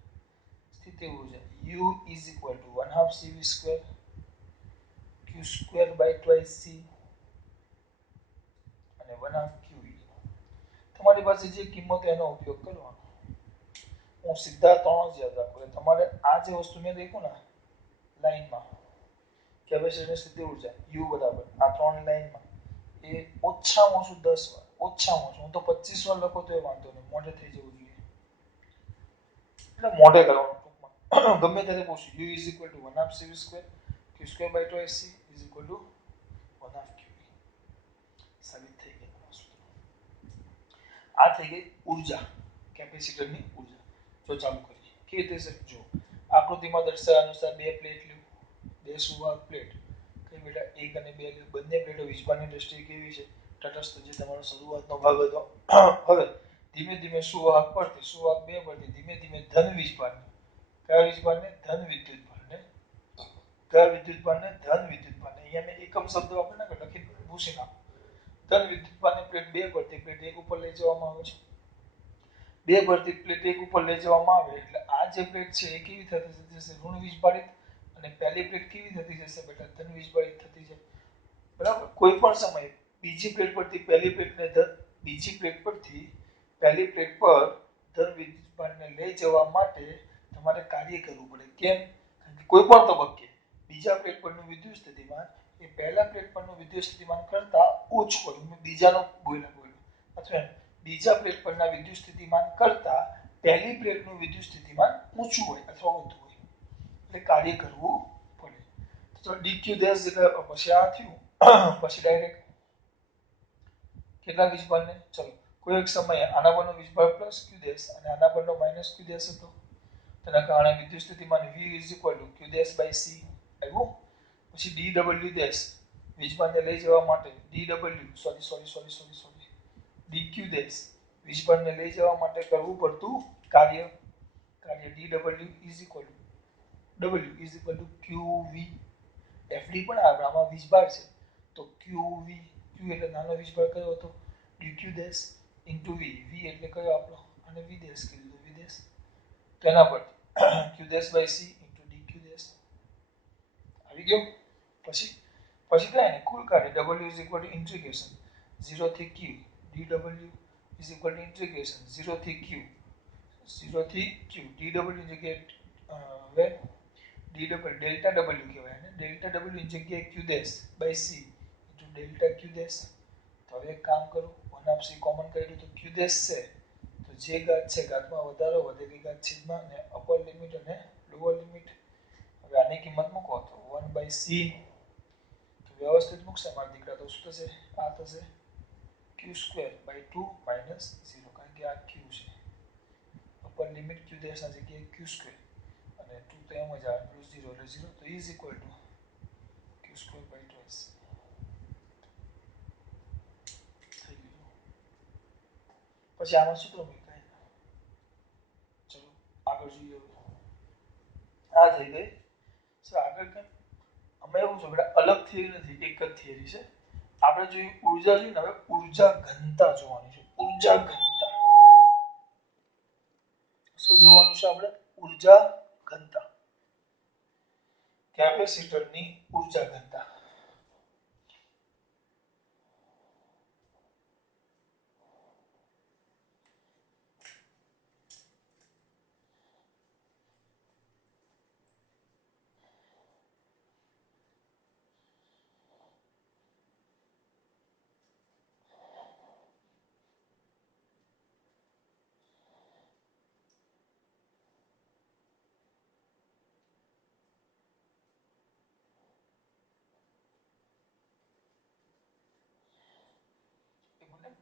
સ્થિતિ ઊર્જા U is equal to 1/2 CV square Q square by twice C અને 1/2 QE તમારી પાસે જે કિંમત એનો ઉપયોગ કરવાનો હું સીધા ત્રણ જ યાદ રાખું એટલે તમારે આ જે વસ્તુ મેં લખ્યું ને લાઈનમાં કેપેસિટરની સ્થિતિ ઊર્જા U બરાબર આ ત્રણ લાઈનમાં એ ઓછામાં ઓછું 10 વાર ઓછામાં ઓછું હું તો 25 વાર લખો તો એ વાંધો નહીં મોઢે થઈ જવું જોઈએ એટલે મોઢે કરવાનું ટૂંકમાં ગમે ત્યારે પૂછું U is equal to 1/2 CV square Q square by 2C is equal to 1/2 QE સાબિત થઈ ગયું આ થઈ ગઈ ઊર્જા કેપેસિટરની ઊર્જા જો ચાલુ કરીએ કેવી રીતે છે જો આકૃતિમાં દર્શાવ્યા અનુસાર બે પ્લેટ લ્યો બે સુવાહક પ્લેટ કઈ બેટા એક અને બે લ્યો બંને પ્લેટો વીજભારની દ્રષ્ટિએ કેવી છે તટસ્થ જે તમારો શરૂઆતનો ભાગ હતો હવે ધીમે ધીમે સુવાહક બે પરથી ધીમે ધીમે ધન વીજભારને કયા વીજભારને ધન વિદ્યુત ભારને કયા વિદ્યુત ભારને ધન વિદ્યુત ભારને અહીંયા મેં એકમ શબ્દ આપણે લખી ભૂસી નાખો ધન વિદ્યુત ભારને પ્લેટ બે પરથી પ્લેટ એક ઉપર લઈ જવામાં આવે છે બે પરથી પ્લેટ એક ઉપર લઈ જવામાં આવે એટલે આ જે પ્લેટ છે એ કેવી થતી જશે ઋણ વીજભારિત અને પહેલી પ્લેટ કેવી થતી જશે બેટા ધન વીજભારિત થતી જાય બરાબર કોઈ પણ સમયે બીજી પ્લેટ પરથી પહેલી પ્લેટને બીજી પ્લેટ પરથી પહેલી પ્લેટ પર ધન વીજભારને લઈ જવા માટે તમારે કાર્ય કરવું પડે કેમ કારણ કે કોઈ પણ તબક્કે બીજા પ્લેટ પરનું વિદ્યુત સ્થિતિમાન એ પહેલા પ્લેટ પરનું વિદ્યુત સ્થિતિમાન કરતા ઓછું હોય મેં બીજાનો બોલ્યો અથવા બીજા પ્લેટ પરના વિદ્યુત સ્થિતિમાન કરતા પહેલી પ્લેટનું વિદ્યુત સ્થિતિમાન ઊંચું હોય અથવા વધુ હોય એટલે કાર્ય કરવું પડે તો dq ડેશ એટલે પછી આ થયું પછી ડાયરેક્ટ કેટલા વીજભારને ચલો કોઈ એક સમયે આના પરનો વીજભાર પ્લસ q ડેશ અને આના પરનો માઈનસ q ડેશ હતો તેના કારણે વિદ્યુત સ્થિતિમાન v q dash by c આવ્યું પછી dw ડેશ વીજભારને લઈ જવા માટે dq ડેશ વીજભારને લઈ જવા માટે કરવું પડતું કાર્ય dw qv fd પણ આમાં વીજભાર છે તો qv q એટલે નાનો વીજભાર કયો હતો dq dash into v v એટલે કયો આપણો અને v ડેશ કીધું તો v ડેશ તેના પર q dash by c into dq dash આવી ગયો પછી કાંઈ નહીં કુલ કાર્ય w integration 0 થી q dw integration 0 થી q dw ની જગ્યાએ હવે ડેલ્ટા w કહેવાય ને ડેલ્ટા w ની જગ્યાએ q dash by c into delta q dash તો હવે એક કામ કરો 1/2 c કોમન કાઢ્યું તો q ડેશ છે તો જે ઘાત છે ઘાતમાં વધારો વધેલી ઘાત છેદમાં અને અપર લિમિટ અને લોઅર લિમિટ હવે આની કિંમત મૂકો તો 1/c તો વ્યવસ્થિત મૂકશે મારા દીકરા તો શું થશે આ થશે q square by 2 minus 0 કારણ કે આ q છે અપર લિમિટ q ડેશ ના જગ્યાએ q square અને 2 તો એમ જ આવે પ્લસ 0 એટલે 0 તો is equal to q square by 2s થઈ ગયું પછી આમાં સૂત્ર મૂકાય ચલો આગળ જોઈએ આ થઈ ગઈ આગળ કેમ અમે એવું છે બેટા અલગ થિયરી નથી એક જ થિયરી છે આપણે જોઈએ ઊર્જા જોઈએ ને હવે ઊર્જા ઘનતા જોવાની છે ઊર્જા ઘનતા શું જોવાનું છે આપણે ઊર્જા ઘનતા કેપેસિટરની ઊર્જા ઘનતા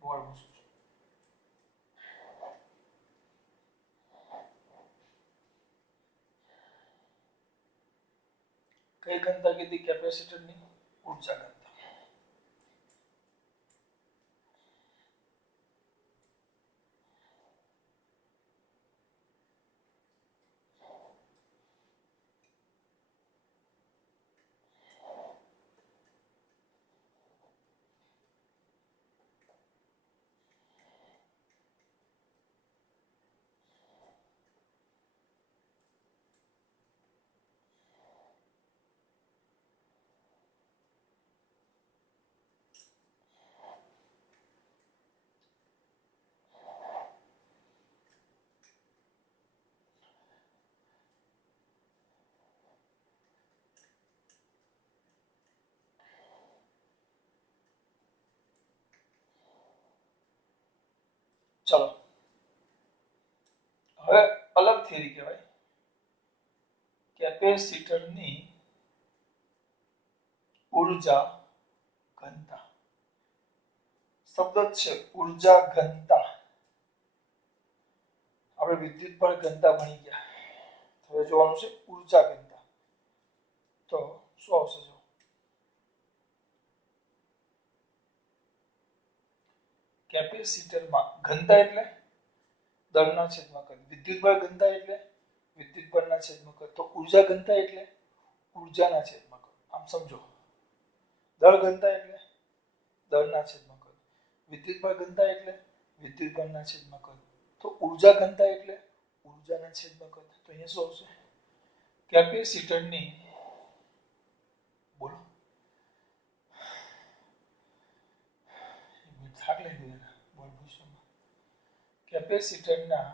બોર્ડ મૂકશું કઈ ઘનતા કીધી કેપેસિટરની ઊર્જા ઘનતા चलो હવે અલગ થિયરી કહેવાય કેપેસિટરની ઊર્જા ઘનતા શબ્દ જ છે ઊર્જા ઘનતા આપણે વિદ્યુત પર ઘનતા ભણી ગયા હવે જોવાનું છે ઊર્જા ઘનતા તો શું આવશે જો કેપેસિટરમાં ઘનતા એટલે દળના છેદમાં કદ વિદ્યુત બળ ઘનતા એટલે વિદ્યુત બળના છેદમાં કદ તો ઊર્જા ઘનતા એટલે ઊર્જાના છેદમાં કદ આમ સમજો દળ ઘનતા એટલે દળના છેદમાં કદ વિદ્યુત બળ ઘનતા એટલે વિદ્યુત બળના છેદમાં કદ તો ઊર્જા ઘનતા એટલે ઊર્જાના છેદમાં કદ તો અહીંયા શું આવશે કેપેસિટરની બોલો થાક લાગી ગયો બોલ પૂછવામાં કેપેસિટરમાં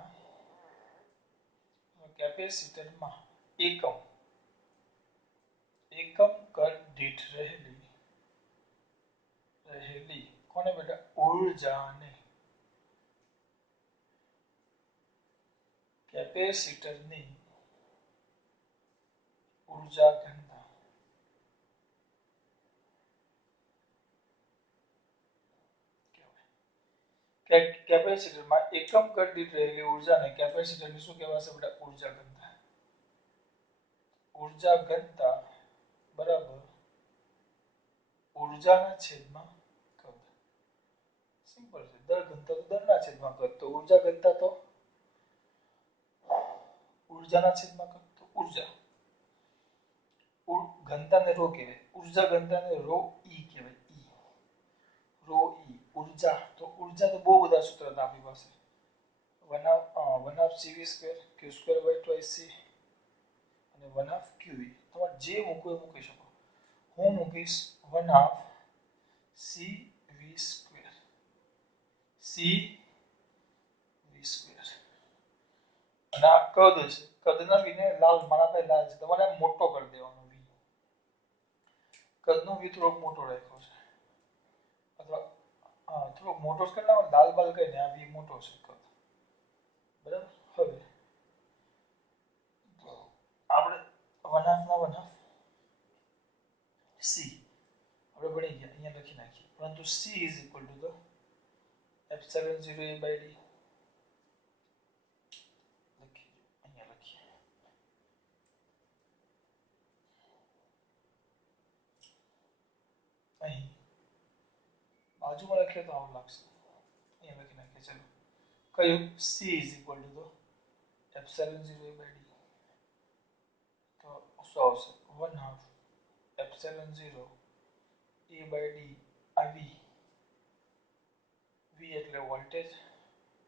એકમ કદ દીઠ રહેલી કોને બેટા ઊર્જાને કેપેસિટરની ઊર્જા ઘનતા કેપેસિટરમાં એકમ કદ દીઠ રહેલી ઊર્જાને કેપેસિટરની શું કહેવાશે બેટા ઊર્જા ઘનતા ઊર્જા ઘનતા બરાબર ઊર્જાના છેદમાં કદ સિમ્પલ છે દળ ઘનતા તો દળના છેદમાં કદ તો ઊર્જા ઘનતા તો ઊર્જાના છેદમાં કદ તો ઊર્જા ઘનતાને રો કહેવાય ઊર્જા ઘનતાને રો ઈ કહેવાય ઈ રો ઈ ઊર્જા તો બહુ બધા સૂત્ર હતા આપણી પાસે 1/2 cv square q square by 2c અને 1/2 qv તમારે જે મૂકવું એ મૂકી શકો હું મૂકીશ 1/2 cv સ્ક્વેર cv સ્ક્વેર અને આ કદ છે કદના વીને લાલ મારા પાસે લાલ છે તમારે મોટો કરી દેવાનો વી કદનો વી થોડોક મોટો રાખ્યો છે અથવા થોડોક મોટો કરી નાખો લાલ બાલ કઈ ને આ વી મોટો છે કદ બરાબર હવે આપણે 1/2 માં 1/2 c આપણે ભણી ગયા અહીંયા લખી નાખીએ પરંતુ c is equal to the epsilon 0 a by d અહીંયા લખીએ અહીં બાજુમાં લખીએ તો આવું લાગશે અહીંયા લખી નાખીએ ચલો કયું c is equal to the epsilon 0 a by d તો શું આવશે 1/2 એપ્સિલોન 0 a by d આ v એટલે વોલ્ટેજ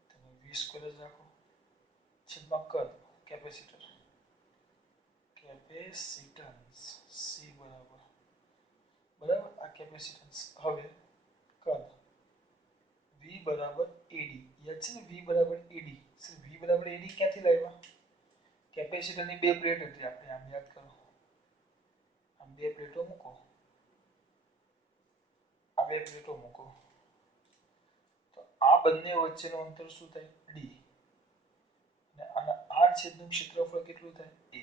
તમે v સ્ક્વેર જ રાખો છેદમાં કદ કેપેસિટન્સ c બરાબર આ કેપેસિટન્સ હવે કદ v બરાબર ad યાદ છે ને v બરાબર ad v બરાબર ad ક્યાંથી લાવ્યા કેપેસિટરની બે પ્લેટ હતી આપણે આમ યાદ કરો આમ બે પ્લેટો મૂકો તો આ બંને વચ્ચેનું અંતર શું થાય d અને આના r છેદનું ક્ષેત્રફળ કેટલું થાય a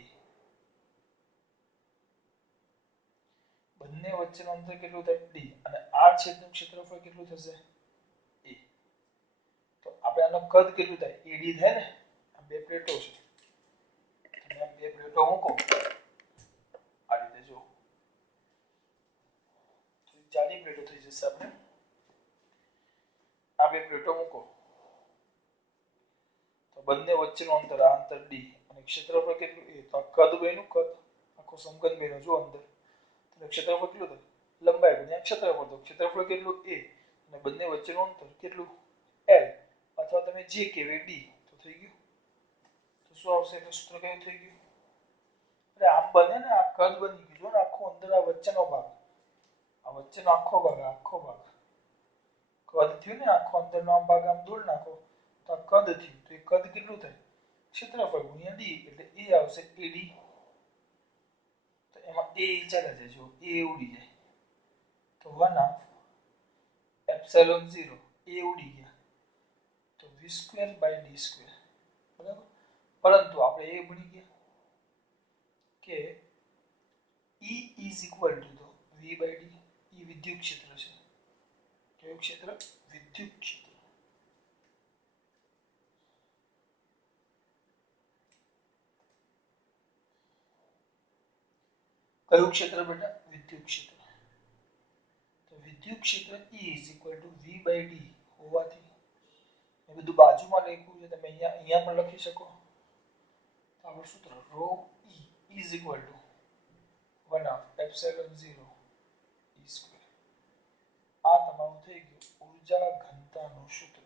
બંને વચ્ચેનું અંતર કેટલું થાય d અને r છેદનું ક્ષેત્રફળ કેટલું થશે a તો આપણે આનો કદ કેટલું થાય ad થાય ને આ બે પ્લેટો છે તમે બે પ્લેટો મૂકો આ રીતે જો જાડી પ્લેટો થઈ જશે આપણે આ બે પ્લેટો મૂકો તો બંને વચ્ચેનું અંતર આ અંતર d અને ક્ષેત્રફળ કેટલું a તો કદ બન્યું કદ આખો સમઘન બન્યો જો અંદર તો ક્ષેત્રફળ કેટલું થાય લંબાઈ ગુણ્યા ક્ષેત્રફળ તો ક્ષેત્રફળ કેટલું a અને બંને વચ્ચેનું અંતર કેટલું l અથવા તમે જે કહેવાય d તો થઈ ગયું તો શું આવશે એટલે સૂત્ર કયું થઈ ગયું અરે આમ બને ને આ કદ બની ગયું જો ને આખો અંદર આ વચ્ચેનો ભાગ આ વચ્ચેનો આખો ભાગ કદ થયું ને આખો અંદરનો આમ ભાગ આમ દૂર નાખો તો આ કદ થયું તો એ કદ કેટલું થાય ક્ષેત્રફળ ગુણ્યા d એટલે એ આવશે ad તો એમાં a ચાલ્યા જાય જો a ઉડી જાય તો 1/2 એપ્સિલોન 0 a ઉડી ગયા તો v v square by d square, બરાબર. પરંતુ આપણે એ ભણી ગયા કે E ઇઝ ઇક્વલ ટુ તો વી બાય ડી. એ વિદ્યુત ક્ષેત્ર છે. કયું ક્ષેત્ર? વિદ્યુત ક્ષેત્ર. કયું ક્ષેત્ર બેટા? વિદ્યુત ક્ષેત્ર. તો વિદ્યુત ક્ષેત્ર E is equal to v by d હોવાથી એ બધું બાજુમાં લખ્યું છે, તમે અહીંયા પણ લખી શકો. તો આપણું સૂત્ર rho E is equal to 1/2 epsilon 0 E square. આ તમારું થઈ ગયું ઊર્જા ઘનતાનું સૂત્ર.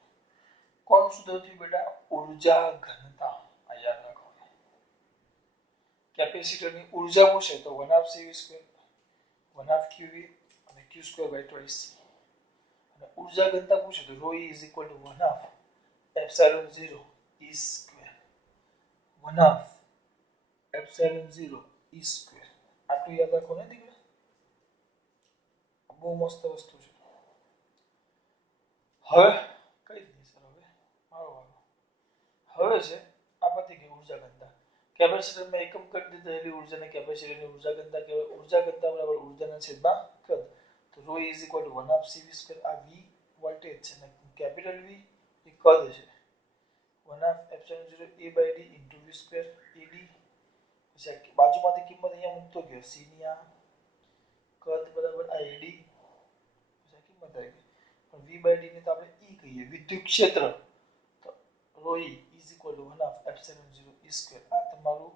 કોનું સૂત્ર થયું બેટા? ઊર્જા ઘનતા. આ યાદ રાખવાનું. કેપેસિટરની ઊર્જા પૂછે તો 1/2 CV સ્ક્વેર 1/2 QV અને Q સ્ક્વેર બાય 2C. અને ઊર્જા ઘનતા પૂછે તો ρ E is equal to 1/2 epsilon 0 E square 1/2 epsilon 0 E square. આટલું યાદ રાખો ને દીકરા. બહુ મસ્ત વસ્તુ છે. હવે કઈ દઈએ સર? હવે મારો વારો. હવે છે આ પતી ગઈ ઊર્જા ઘનતા. કેપેસિટરમાં એકમ કરી દીધેલી ઊર્જાને કેપેસિટરની ઊર્જા ઘનતા કહેવાય. ઊર્જા ઘનતા બરાબર ઊર્જાના છેદમાં કદ. તો ρ is equal to 1/2 CV square. આ V વોલ્ટેજ છે ને કેપિટલ V એ કદ છે. 1/2 epsilon 0 A by D into V square ED. પછી બાજુમાંથી કિંમત અહીંયા મૂકતો ગયો. C ની આ કદ બરાબર આ AD. પછી કિંમત આવી ગઈ. પણ V બાય D ને તો આપણે E કહીએ, વિદ્યુત ક્ષેત્ર. તો ρ E is equal to 1/2 epsilon 0 E square. આ તમારું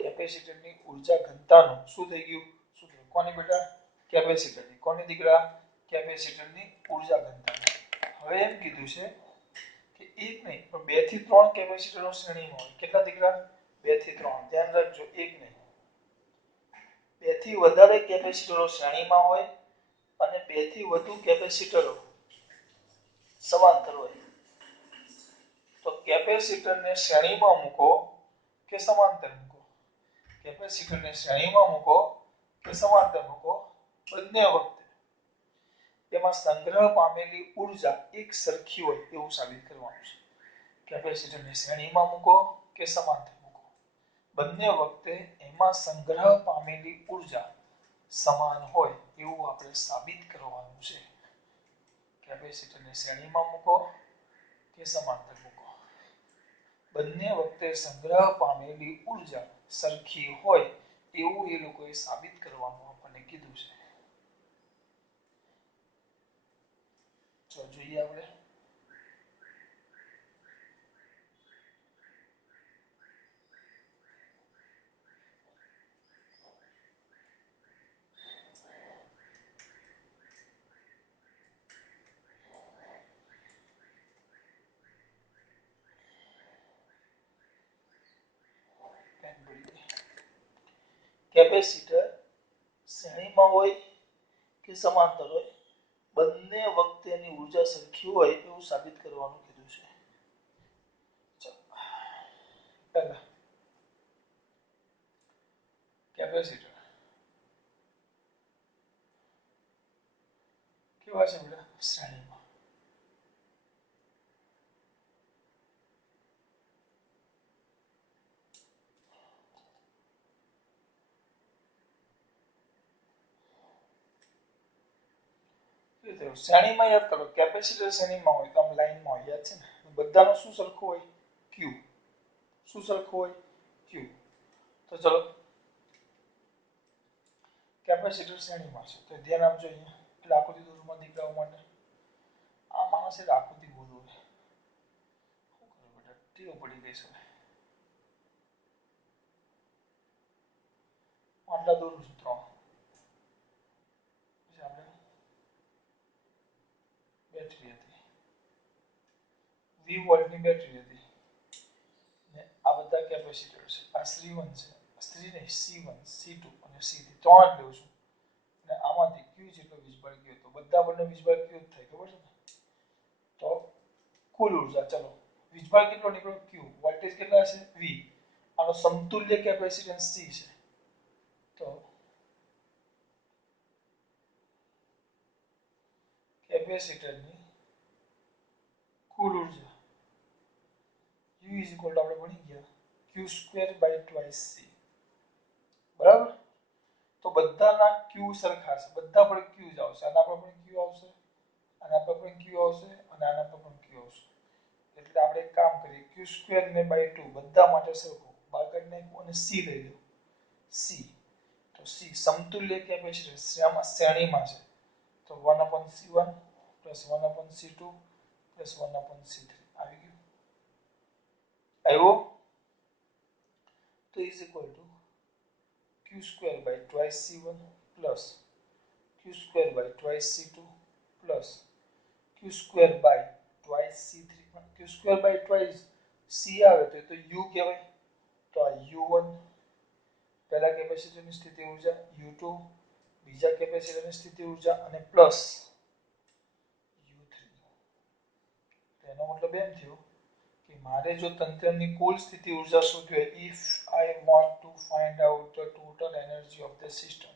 કેપેસિટરની ઊર્જા ઘનતાનું શું થઈ ગયું? સૂત્ર. કોની બેટા? કેપેસિટરની. કોની દીકરા? કેપેસિટરની ઊર્જા ઘનતા. હવે એમ કીધું છે કે એક નહીં પણ 2 થી 3 કેપેસિટરો શ્રેણીમાં હોય. કેટલા દીકરા? 2 થી 3. ધ્યાન રાખજો, એક નહીં. 2 થી વધારે કેપેસિટરો શ્રેણીમાં હોય અને 2 થી વધુ કેપેસિટરો સમાંતર હોય. તો કેપેસિટરને શ્રેણીમાં મૂકો કે સમાંતર મૂકો? કેપેસિટરને શ્રેણીમાં મૂકો કે સમાંતર મૂકો, બંને વખતે તેમાં સંગ્રહ પામેલી ઊર્જા એક સરખી હોય એવું સાબિત કરવાનું છે. કેપેસિટરને શ્રેણીમાં મૂકો કે સમાંતર મૂકો, બંને વખતે એમાં સંગ્રહ પામેલી ઊર્જા સમાન હોય એવું આપણે સાબિત કરવાનું છે. કેપેસિટરને શ્રેણીમાં મૂકો કે સમાંતર મૂકો, બંને વખતે સંગ્રહ પામેલી ઊર્જા સરખી હોય એવું એ લોકોએ સાબિત કરવાનું આપણને કીધું છે. તો જોઈએ આપણે. કેપેસિટર શ્રેણીમાં હોય કે સમાંતર હોય, બંને વખતે એની ઊર્જા સરખી હોય એવું સાબિત કરવાનું કીધું છે. પહેલા કેપેસિટર કેવા છે બેટા? શ્રેણીમાં. શ્રેણીમાં યાદ કરો, કેપેસિટર શ્રેણીમાં હોય તો આમ લાઈનમાં હોય, યાદ છે ને? બધાનું શું સરખું હોય? Q. શું સરખું હોય? Q. તો ચલો કેપેસિટર શ્રેણીમાં છે તો ધ્યાન આપજો. અહીંયા એટલે આકૃતિ દોરવામાં દીકરાઓ માટે આ માણસે આકૃતિ બહુ દોરે. શું કરે બેટા? ટેવ પડી ગઈ છે. આટલા દોરું છું 3. પછી આપણે બેટરી હતી, V વોલ્ટની બેટરી હતી ને આ બધા કેપેસિટર છે. આ C1 છે, C1 C2 અને C3 ત્રણ જ લઉં છું. અને આમાંથી Q જેટલો વીજભાર ગયો તો બધા બંને વીજભાર Q જ થાય, ખબર છે ને? તો કુલ ઊર્જા, ચલો વીજભાર કેટલો નીકળ્યો? Q. વોલ્ટેજ કેટલા છે? V. આનો સમતુલ્ય કેપેસિટન્સ C છે. તો કેપેસિટરની કુલ ઊર્જા u ઇઝ ઇક્વલ ટુ આપણે ભણી ગયા q square by twice c, બરાબર. તો બધાના q સરખા છે, બધા પર q જ આવશે, આના પર પણ q આવશે, આના પર પણ q આવશે અને આના પર પણ q આવશે. એટલે આપણે એક કામ કરીએ, q સ્ક્વેર ને બાય 2 બધા માટે સરખું બહાર કાઢી નાખો અને c લઈ લો. c, તો c સમતુલ્ય કેપેસિટર શ્રેણીમાં છે, તો 1/c1 + 1/c2 + 1/c3 આવી ગયું. આવ્યો. તો is equal to q square by twice c1 plus q square by twice c2 plus q square by twice c3. q square by twice c આવે તો u કહેવાય, તો આ u1 પહેલા કેપેસિટરની સ્થિતિ ઊર્જા, u2 બીજા કેપેસિટરની સ્થિતિ ઊર્જા અને પ્લસ u3. તેનો મતલબ એમ થયો કે મારે જો તંત્રની કુલ સ્થિતિ ઊર્જા શોધવી હોય, if I want to find out the total energy of the system,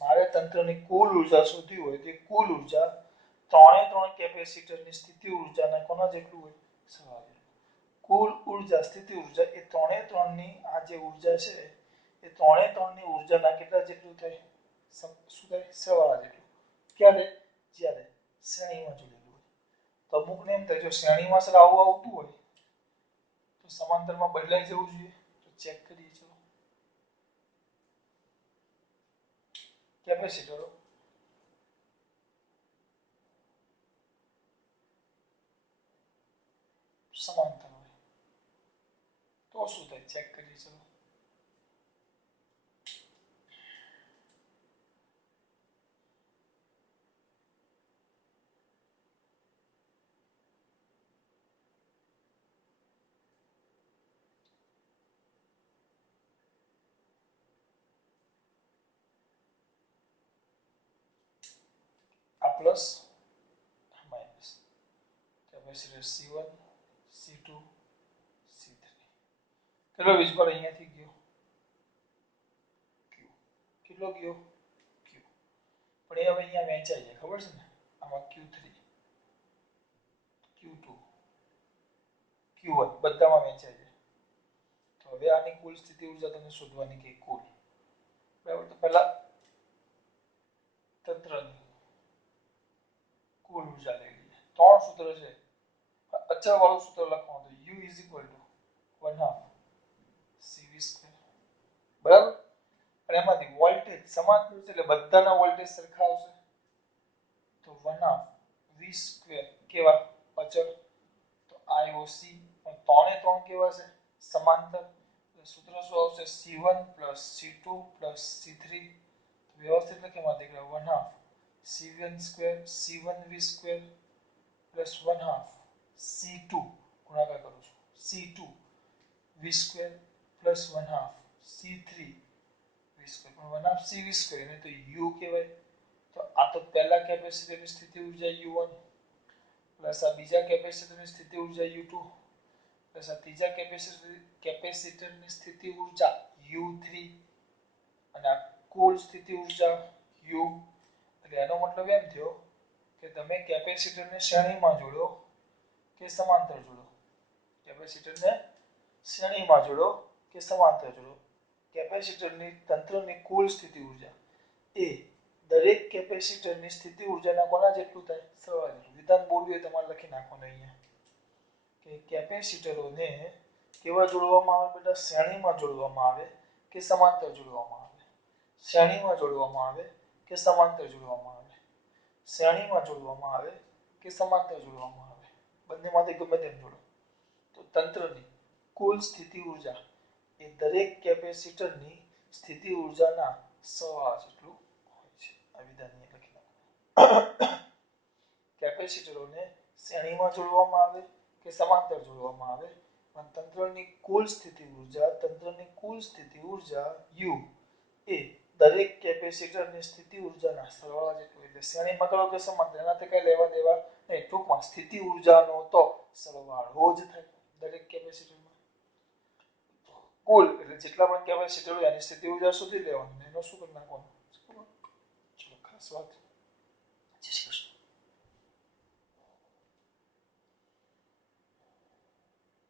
મારે તંત્રની કુલ ઊર્જા શોધવી હોય તો કુલ ઊર્જા ત્રણ કેપેસિટરની સ્થિતિ ઊર્જાના કોના જેટલું હોય? સરવાળા જેટલું. કુલ ઊર્જા સ્થિતિ ઊર્જા એ ત્રણની આ જે ઊર્જા છે એ ત્રણની ઊર્જાના કેટલા જેટલું થાય? શું થાય? સરવાળા જેટલું. ક્યારે? જ્યારે શ્રેણીમાં જોડેલું હોય. તો અમુકને એમ થાય જો શ્રેણીમાં સર આવું આવતું હોય તો સમાંતરમાં બદલાઈ જવું જોઈએ. તો ચેક કરીએ ચલો. કેપેસિટરો સમાંતર હોય તો શું થાય? ચેક કરીએ ચલો. આ plus minus capacitor C1 C2 C3 કેટલો વીજભાર અહીંયાથી ગયો? Q. કેટલો ગયો? Q. પણ એ હવે અહીંયા વહેંચાઈ જાય, ખબર છે ને? આમાં Q3 Q2 Q1 બધામાં વહેંચાઈ જાય. તો હવે આની કુલ સ્થિતિ ઊર્જા તમને શોધવાની કે કુલ, બરાબર. તો પહેલા તંત્રની કુલ ઊર્જા લઈ લઈએ. ત્રણ સૂત્ર છે, અચળ વાળું સૂત્ર લખવાનું, u is equal to 1/2 cv², બરાબર. અને એમાંથી વોલ્ટેજ સમાંતર છે એટલે બધાના વોલ્ટેજ સરખા આવશે, તો 1/2 v². કેવા? અચળ. તો IOC ત્રણ કેવા છે? સમાંતર. સૂત્ર શું આવશે? C1 + C2 + C3. વ્યવસ્થિત લખીમાં દીકરા 1/2 c1² c1v² + 1/2 c2 ગુણાકાર કરું છું c2 v² + 1/2 c3 v². પણ 1/2 cv² એને તો u કહેવાય. તો આ તો પહેલા કેપેસિટરની સ્થિતિ ઊર્જા u1 પ્લસ આ બીજા કેપેસિટરની સ્થિતિ ઊર્જા u2 પ્લસ આ ત્રીજા કેપેસિટરની સ્થિતિ ઊર્જા u3 અને આ કુલ સ્થિતિ ઊર્જા u. એટલે એનો મતલબ એમ થયો કે તમે કેપેસિટરને શ્રેણીમાં જોડો કે સમાંતર જોડો. કેપેસિટરને શ્રેણીમાં જોડો કે સમાંતર જોડો. કેપેસિટરની તંત્રની કુલ સ્થિતિ ઊર્જા એ દરેક કેપેસિટરની સ્થિતિ ઊર્જાના કોના જેટલું થાય? સરવાળા જેટલું. વિધાન બોલ્યું એ તમારે લખી નાખવાનું અહીંયા કે કેપેસિટરોને કેવા જોડવામાં આવે? બેટા શ્રેણીમાં જોડવામાં આવે કે સમાંતર જોડવામાં આવે? શ્રેણીમાં જોડવામાં આવે કે સમાંતર જોડવામાં આવે? શ્રેણીમાં જોડવામાં આવે કે સમાંતર જોડવામાં આવે? બંનેમાંથી ગમે તેમ જોડો. તો તંત્રની કુલ સ્થિતિ ઊર્જા એ દરેક કેપેસિટરની સ્થિતિ ઊર્જાના સરવાળા જેટલું હોય છે. આ વિધાન લખી નાખો. કેપેસિટરોને શ્રેણીમાં જોડવામાં આવે કે સમાંતર જોડવામાં આવે, પણ તંત્રની કુલ સ્થિતિ ઊર્જા u એ દરેક કેપેસિટરની સ્થિતિ ઊર્જાના સરવાળા જેટલું. એટલે શ્રેણીમાં કરો કે સમાંતર એનાથી કઈ લેવા દેવા નહીં. ટૂંકમાં સ્થિતિ ઊર્જાનો તો સરવાળો જ થાય દરેક કેપેસિટરમાં. કુલ એટલે જેટલા પણ કેપેસિટર હોય એની સ્થિતિ ઊર્જા શોધી લેવાની, એનો શું કરી નાખવાનું. ચલો ખાસ વાત.